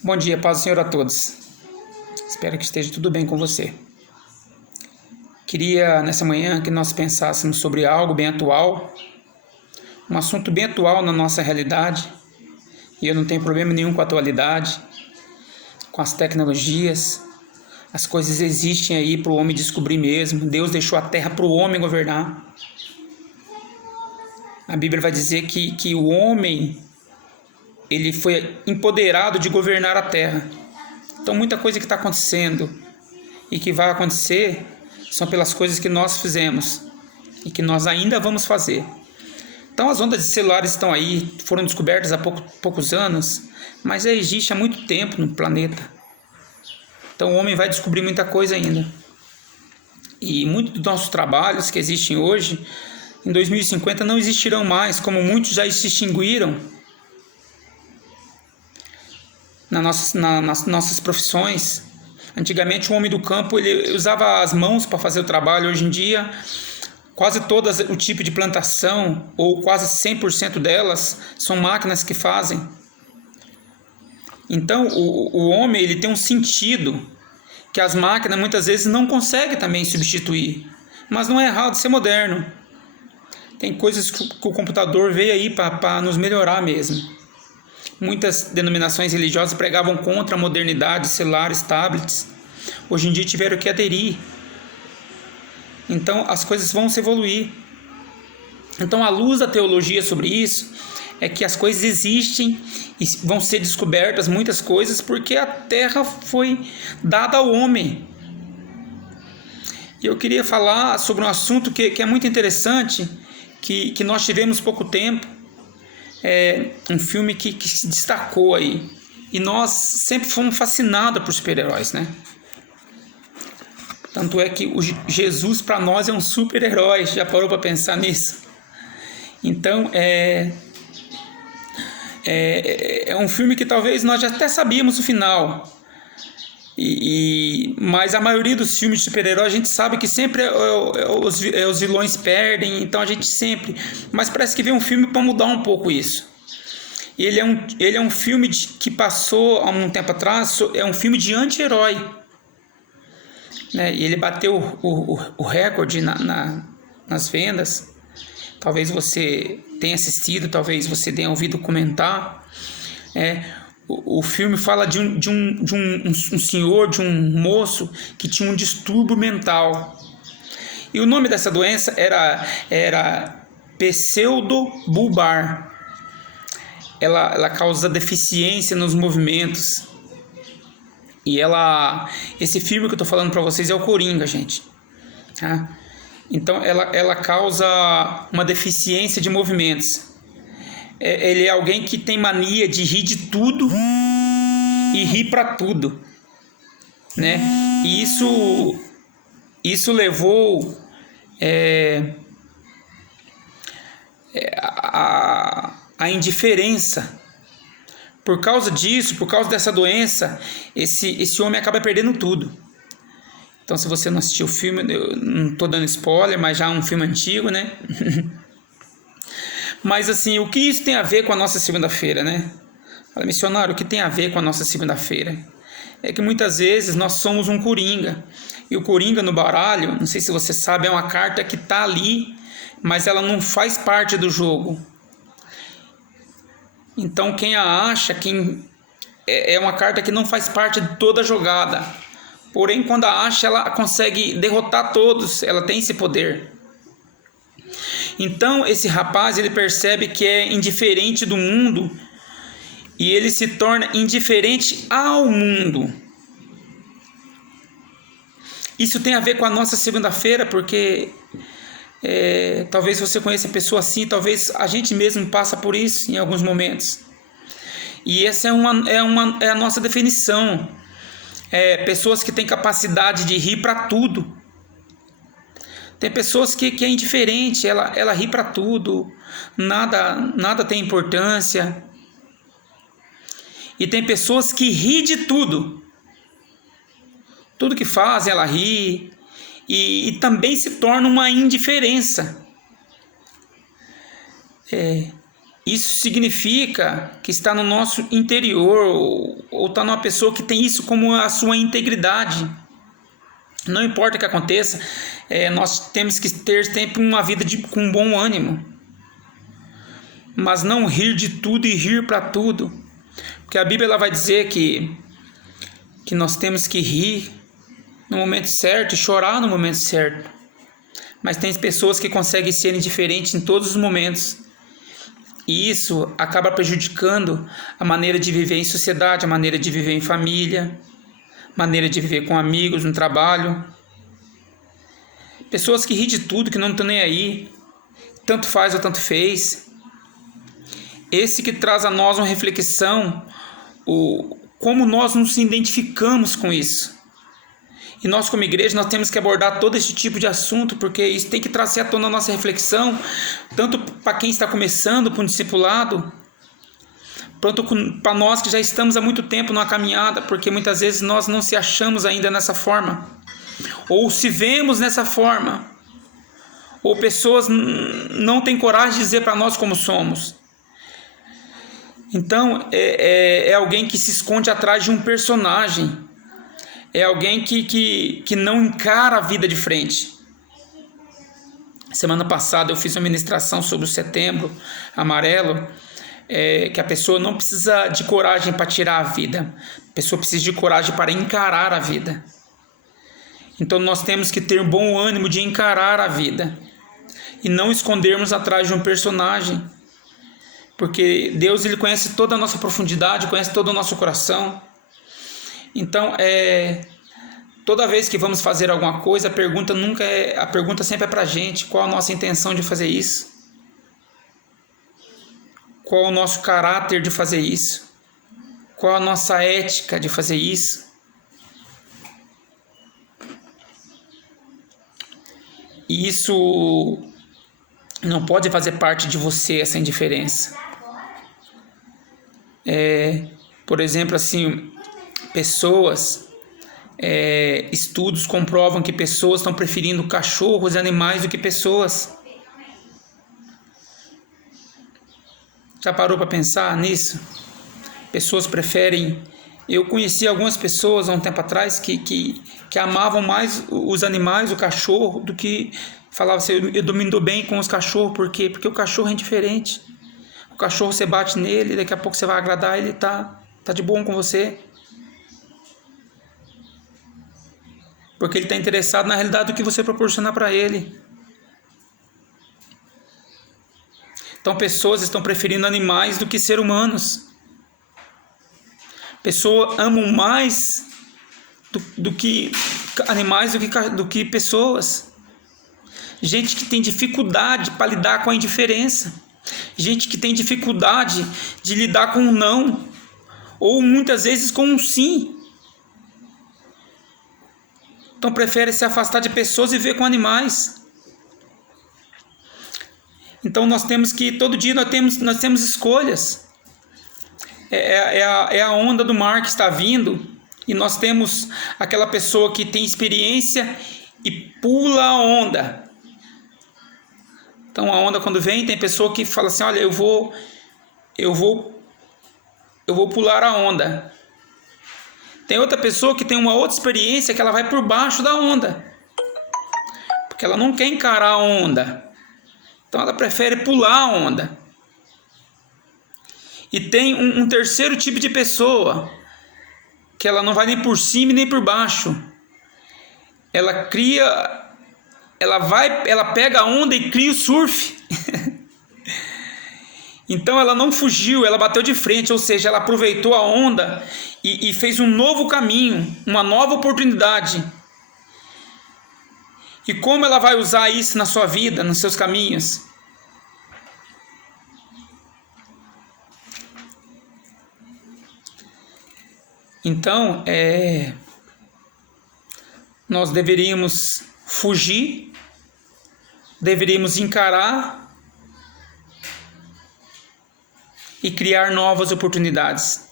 Bom dia, paz do Senhor a todos. Espero que esteja tudo bem com você. Queria, nessa manhã, que nós pensássemos sobre algo bem atual, um assunto bem atual na nossa realidade, e eu não tenho problema nenhum com a atualidade, com as tecnologias. As coisas existem aí para o homem descobrir mesmo. Deus deixou a terra para o homem governar. A Bíblia vai dizer que o homem, ele foi empoderado de governar a terra. Então, muita coisa que está acontecendo e que vai acontecer são pelas coisas que nós fizemos e que nós ainda vamos fazer. Então, as ondas de celulares estão aí, foram descobertas há poucos anos, mas já existe há muito tempo no planeta. Então, o homem vai descobrir muita coisa ainda. E muitos dos nossos trabalhos que existem hoje, em 2050 não existirão mais, como muitos já se extinguiram nas nossas profissões. Antigamente o homem do campo ele usava as mãos para fazer o trabalho. Hoje em dia quase todas o tipo de plantação, ou quase 100% delas, são máquinas que fazem. Então o homem ele tem um sentido que as máquinas muitas vezes não conseguem também substituir. Mas não é errado ser moderno. Tem coisas que o computador veio aí para nos melhorar mesmo. Muitas denominações religiosas pregavam contra a modernidade, celulares, tablets. Hoje em dia tiveram que aderir. Então as coisas vão se evoluir. Então a luz da teologia sobre isso é que as coisas existem e vão ser descobertas muitas coisas porque a terra foi dada ao homem. E eu queria falar sobre um assunto que é muito interessante, que nós tivemos pouco tempo. É um filme que se destacou aí. E nós sempre fomos fascinados por super-heróis, né? Tanto é que o Jesus para nós é um super-herói. Já parou para pensar nisso? Então é um filme que talvez nós já até sabíamos o final. Mas a maioria dos filmes de super-herói a gente sabe que sempre os vilões perdem, então a gente sempre... Mas parece que veio um filme para mudar um pouco isso. Ele é um filme que passou há um tempo atrás, é um filme de anti-herói. Né? E ele bateu o recorde nas vendas. Talvez você tenha assistido, talvez você tenha ouvido comentar. O filme fala de um senhor, de um moço que tinha um distúrbio mental. E o nome dessa doença era pseudobulbar. Ela causa deficiência nos movimentos. E esse filme que eu estou falando para vocês é o Coringa, gente. Tá? Então ela causa uma deficiência de movimentos. Ele é alguém que tem mania de rir de tudo e rir para tudo, né? E isso levou a indiferença. Por causa disso, por causa dessa doença, esse homem acaba perdendo tudo. Então, se você não assistiu o filme, eu não estou dando spoiler, mas já é um filme antigo, né? Mas assim, o que isso tem a ver com a nossa segunda-feira, né? Fala, missionário, o que tem a ver com a nossa segunda-feira? É que muitas vezes nós somos um coringa. E o coringa no baralho, não sei se você sabe, é uma carta que está ali, mas ela não faz parte do jogo. Então quem a acha, é uma carta que não faz parte de toda a jogada. Porém, quando a acha, ela consegue derrotar todos, ela tem esse poder. Então esse rapaz ele percebe que é indiferente do mundo e ele se torna indiferente ao mundo. Isso tem a ver com a nossa segunda-feira, porque talvez você conheça pessoa assim, talvez a gente mesmo passa por isso em alguns momentos. E essa é a nossa definição. Pessoas que têm capacidade de rir para tudo. Tem pessoas que é indiferente, ela ri para tudo, nada tem importância. E tem pessoas que ri de tudo. Tudo que fazem, ela ri. E também se torna uma indiferença. Isso significa que está no nosso interior, ou está numa pessoa que tem isso como a sua integridade. Não importa o que aconteça, nós temos que ter sempre uma vida com bom ânimo. Mas não rir de tudo e rir para tudo. Porque a Bíblia ela vai dizer que nós temos que rir no momento certo e chorar no momento certo. Mas tem pessoas que conseguem ser indiferentes em todos os momentos. E isso acaba prejudicando a maneira de viver em sociedade, a maneira de viver em família, maneira de viver com amigos, no trabalho. Pessoas que riem de tudo, que não estão nem aí, tanto faz ou tanto fez. Esse que traz a nós uma reflexão, como nós nos identificamos com isso. E nós como igreja, nós temos que abordar todo esse tipo de assunto, porque isso tem que trazer à tona a nossa reflexão, tanto para quem está começando, para um discipulado, tanto para nós que já estamos há muito tempo numa caminhada, porque muitas vezes nós não se achamos ainda nessa forma, ou se vemos nessa forma, ou pessoas não têm coragem de dizer para nós como somos. Então, é alguém que se esconde atrás de um personagem. É alguém que não encara a vida de frente. Semana passada eu fiz uma ministração sobre o Setembro Amarelo, que a pessoa não precisa de coragem para tirar a vida. A pessoa precisa de coragem para encarar a vida. Então nós temos que ter bom ânimo de encarar a vida. E não escondermos atrás de um personagem. Porque Deus ele conhece toda a nossa profundidade, conhece todo o nosso coração. Então, toda vez que vamos fazer alguma coisa, a pergunta sempre é para a gente, qual a nossa intenção de fazer isso? Qual o nosso caráter de fazer isso? Qual a nossa ética de fazer isso? E isso não pode fazer parte de você, essa indiferença. Por exemplo, assim, estudos comprovam que pessoas estão preferindo cachorros e animais do que pessoas. Já parou para pensar nisso? Pessoas preferem... Eu conheci algumas pessoas há um tempo atrás que amavam mais os animais, o cachorro, do que falavam assim, eu me dou bem com os cachorros. Por quê? Porque o cachorro é indiferente. O cachorro você bate nele, daqui a pouco você vai agradar, ele tá de bom com você. Porque ele está interessado na realidade do que você proporcionar para ele. Então pessoas estão preferindo animais do que seres humanos. Pessoas amam mais do que animais do que pessoas. Gente que tem dificuldade para lidar com a indiferença. Gente que tem dificuldade de lidar com o não. Ou muitas vezes com um sim. Então prefere se afastar de pessoas e viver com animais. Então nós temos que, todo dia nós temos escolhas. É a onda do mar que está vindo. E nós temos aquela pessoa que tem experiência e pula a onda. Então a onda quando vem, tem pessoa que fala assim, olha, eu vou pular a onda. Tem outra pessoa que tem uma outra experiência que ela vai por baixo da onda. Porque ela não quer encarar a onda. Então ela prefere pular a onda. E tem um terceiro tipo de pessoa que ela não vai nem por cima nem por baixo. Ela pega a onda e cria o surf. Então ela não fugiu, ela bateu de frente, ou seja, ela aproveitou a onda e fez um novo caminho, uma nova oportunidade. E como ela vai usar isso na sua vida, nos seus caminhos? Então, nós deveríamos fugir, deveríamos encarar e criar novas oportunidades.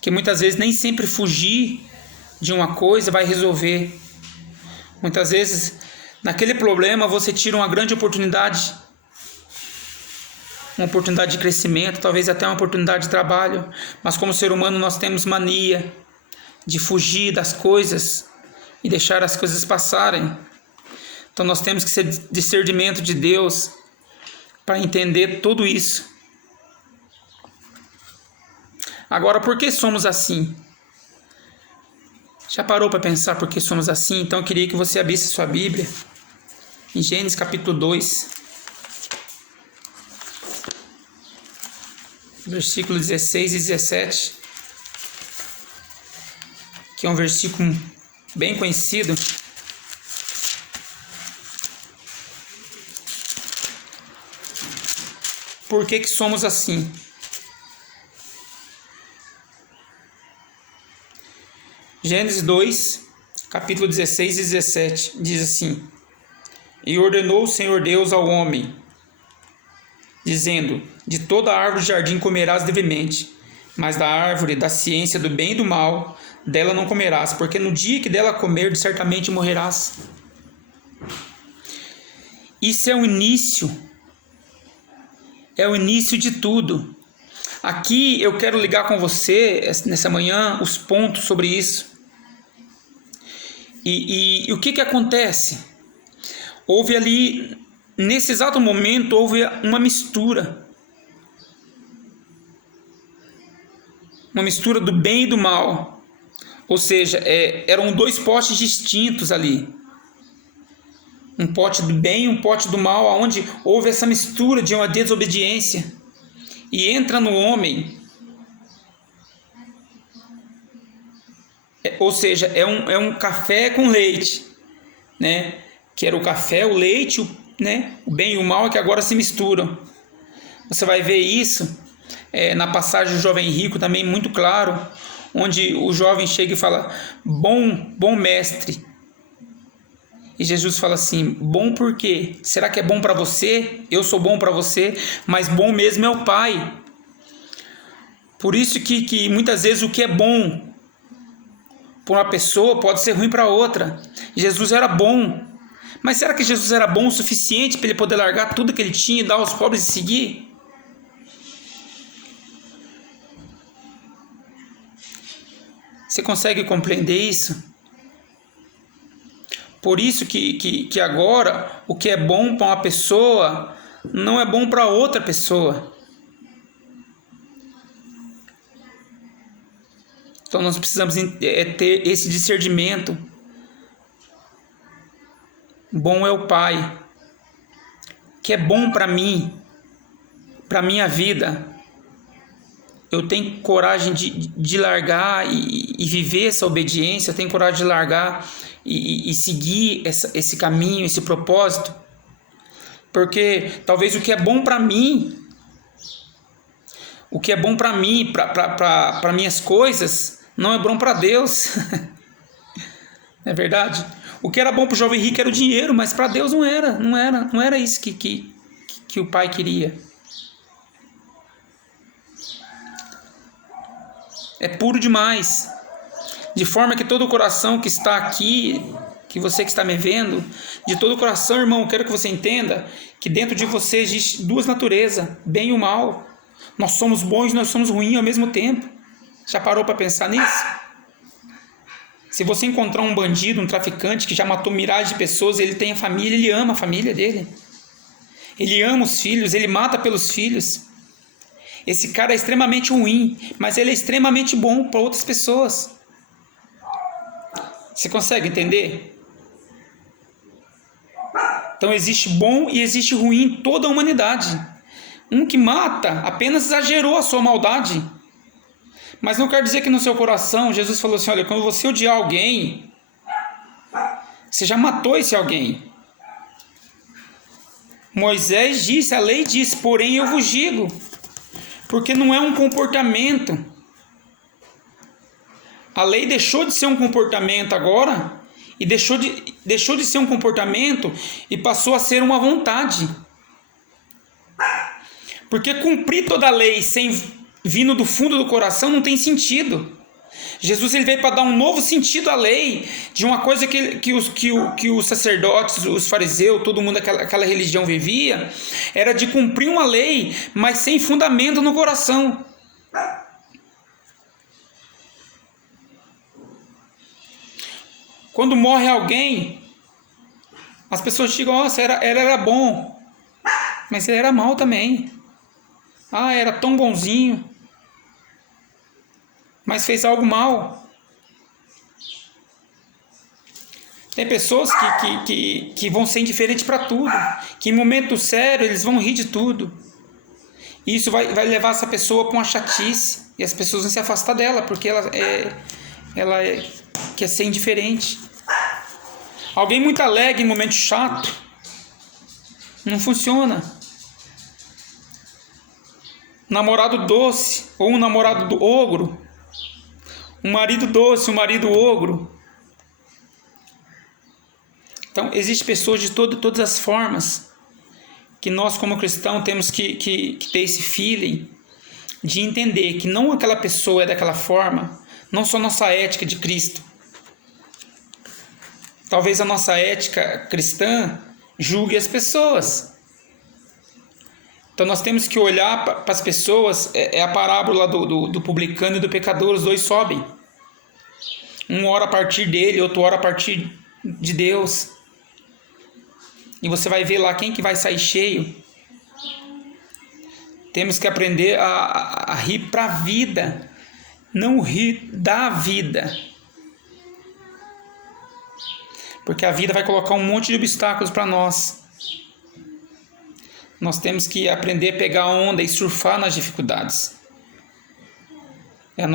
Que muitas vezes nem sempre fugir de uma coisa vai resolver. Muitas vezes, naquele problema, você tira uma grande oportunidade. uma oportunidade de crescimento, talvez até uma oportunidade de trabalho, mas como ser humano nós temos mania de fugir das coisas e deixar as coisas passarem. Então nós temos que ser discernimento de Deus para entender tudo isso. Agora, por que somos assim? Já parou para pensar por que somos assim? Então eu queria que você abrisse sua Bíblia em Gênesis capítulo 2, versículo 16 e 17, que é um versículo bem conhecido. Por que somos assim? Gênesis 2, capítulo 16 e 17, diz assim: E ordenou o Senhor Deus ao homem, dizendo: De toda a árvore do jardim comerás livremente, mas da árvore da ciência do bem e do mal, dela não comerás, porque no dia que dela comer, certamente morrerás. Isso é o início de tudo. Aqui eu quero ligar com você, nessa manhã, os pontos sobre isso. E o que acontece? Houve ali, nesse exato momento, houve uma mistura. Uma mistura do bem e do mal. Ou seja, eram dois potes distintos ali. Um pote do bem e um pote do mal, onde houve essa mistura de uma desobediência. E entra no homem. Ou seja, é um café com leite, né? Que era o café, o leite, o bem e o mal, que agora se misturam. Você vai ver isso na passagem do jovem rico também muito claro, onde o jovem chega e fala: bom mestre. E Jesus fala assim: bom por quê? Será que é bom para você? Eu sou bom para você, mas bom mesmo é o Pai. Por isso que muitas vezes o que é bom para uma pessoa pode ser ruim para outra. Jesus era bom, mas será que Jesus era bom o suficiente para ele poder largar tudo que ele tinha e dar aos pobres e seguir? Você consegue compreender isso? Por isso que agora o que é bom para uma pessoa não é bom para outra pessoa. Então nós precisamos ter esse discernimento. Bom é o Pai, que é bom para mim, para minha vida. Eu tenho coragem de largar e viver essa obediência. Eu tenho coragem de largar e seguir esse caminho, esse propósito. Porque talvez o que é bom para mim, para minhas coisas, não é bom para Deus. Não é verdade? O que era bom para o jovem rico era o dinheiro, mas para Deus não era isso que o Pai queria. É puro demais. De forma que todo o coração que está aqui, que você que está me vendo, de todo o coração, irmão, eu quero que você entenda que dentro de você existe duas naturezas, bem e o mal. Nós somos bons e nós somos ruins ao mesmo tempo. Já parou para pensar nisso? Se você encontrar um bandido, um traficante que já matou milhares de pessoas, ele tem a família, ele ama a família dele. Ele ama os filhos, ele mata pelos filhos. Esse cara é extremamente ruim, mas ele é extremamente bom para outras pessoas. Você consegue entender? Então existe bom e existe ruim em toda a humanidade. Um que mata apenas exagerou a sua maldade. Mas não quer dizer que no seu coração, Jesus falou assim: olha, quando você odiar alguém, você já matou esse alguém. Moisés disse, a lei disse, porém eu vos digo. Porque não é um comportamento. A lei deixou de ser um comportamento agora, e deixou de ser um comportamento e passou a ser uma vontade. Porque cumprir toda a lei sem vindo do fundo do coração não tem sentido. Jesus ele veio para dar um novo sentido à lei, de uma coisa que os sacerdotes, os fariseus, todo mundo aquela religião vivia, era de cumprir uma lei, mas sem fundamento no coração. Quando morre alguém, as pessoas digam, nossa, ele era bom, mas ele era mau também. Ah, era tão bonzinho, mas fez algo mal. Tem pessoas que vão ser indiferentes para tudo, que em momento sério eles vão rir de tudo. E isso vai levar essa pessoa para uma chatice, e as pessoas vão se afastar dela, porque ela quer ser indiferente. Alguém muito alegre em momento chato, não funciona. Namorado doce, ou um namorado do ogro, um marido doce, um marido ogro. Então, existem pessoas de todas as formas que nós, como cristãos, temos que ter esse feeling de entender que não aquela pessoa é daquela forma, não só nossa ética de Cristo. Talvez a nossa ética cristã julgue as pessoas. Então, nós temos que olhar para as pessoas, é a parábola do publicano e do pecador, os dois sobem. Um ora a partir dele, outro ora a partir de Deus. E você vai ver lá quem que vai sair cheio. Temos que aprender a rir para a vida, não rir da vida. Porque a vida vai colocar um monte de obstáculos para nós. Nós temos que aprender a pegar a onda e surfar nas dificuldades. É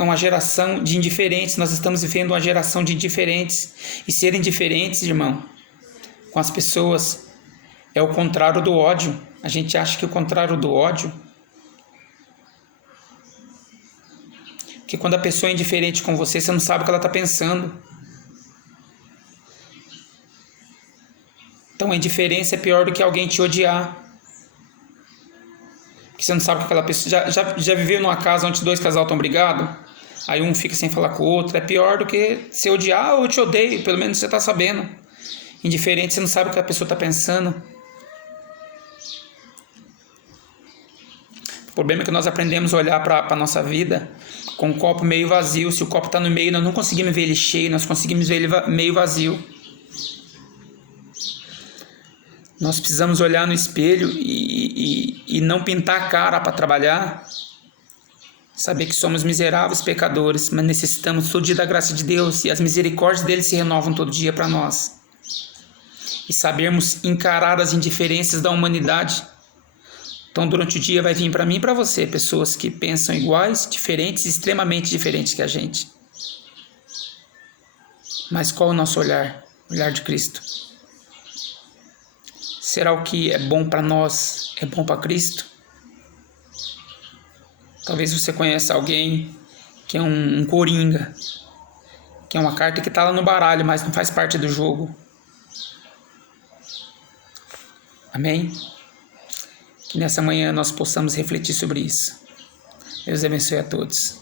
uma geração de indiferentes. Nós estamos vivendo uma geração de indiferentes. E ser indiferentes, irmão, com as pessoas é o contrário do ódio. A gente acha que o contrário do ódio, que quando a pessoa é indiferente com você, você não sabe o que ela está pensando. Então a indiferença é pior do que alguém te odiar. Porque você não sabe que aquela pessoa... Já viveu numa casa onde dois casais estão brigados? Aí um fica sem falar com o outro. É pior do que se odiar ou eu te odeio. Pelo menos você está sabendo. Indiferente, você não sabe o que a pessoa está pensando. O problema é que nós aprendemos a olhar para a nossa vida com o copo meio vazio. Se o copo está no meio, nós não conseguimos ver ele cheio, nós conseguimos ver ele meio vazio. Nós precisamos olhar no espelho e não pintar a cara para trabalhar. Saber que somos miseráveis pecadores, mas necessitamos todo dia da graça de Deus, e as misericórdias dele se renovam todo dia para nós. E sabermos encarar as indiferenças da humanidade. Então, durante o dia vai vir para mim e para você pessoas que pensam iguais, diferentes, extremamente diferentes que a gente. Mas qual é o nosso olhar? O olhar de Cristo. Será o que é bom para nós é bom para Cristo? Talvez você conheça alguém que é um coringa, que é uma carta que está lá no baralho, mas não faz parte do jogo. Amém? Que nessa manhã nós possamos refletir sobre isso. Deus abençoe a todos.